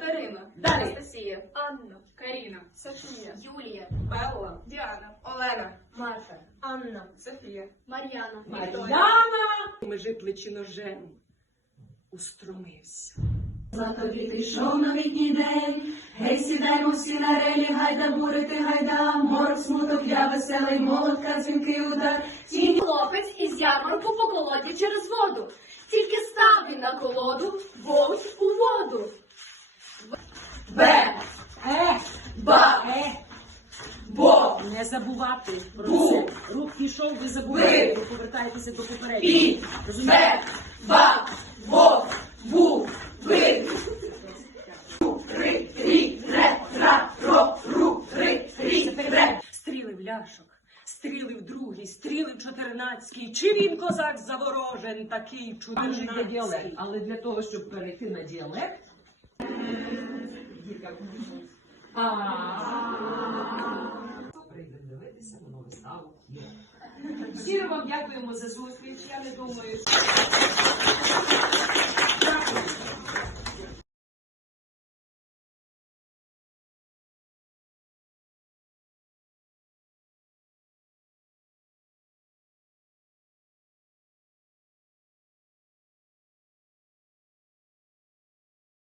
Катерина, Далі. Анастасія, Анна, Каріна, Софія, Юлія, Белла, Діана, Олена, Марта, Анна, Софія, Мар'яна, Мар'яна. Межи плечі ножем устромився. За тобі прийшов новітній день, гей, сідаймо всі на релі, гайда бурити, гайда, морок, смуток, я веселий, молотка, дзвінки, удар, тінь. Хлопець із ярмарку по колоді через воду. Тільки став він на колоду, вовк у воду. Бе, Е, ба, е, бо, не забувати про Бу. це. Рух пішов, ви забуваєте, Ви. ви повертаєтеся до і, попереднього. бе, ба, бо, бу, ви. Ру, Ри, рі, ре, ра, ро, ру, ри, рі, ре. Стріли в ляшок, стріли в другий, стріли в чотирнацький. Чи він козак заворожен, такий діалект, але для того, щоб перейти на діалект, прийде дивитися на виставу. Всі ми вам дякуємо за зустріч. Я не думаю, що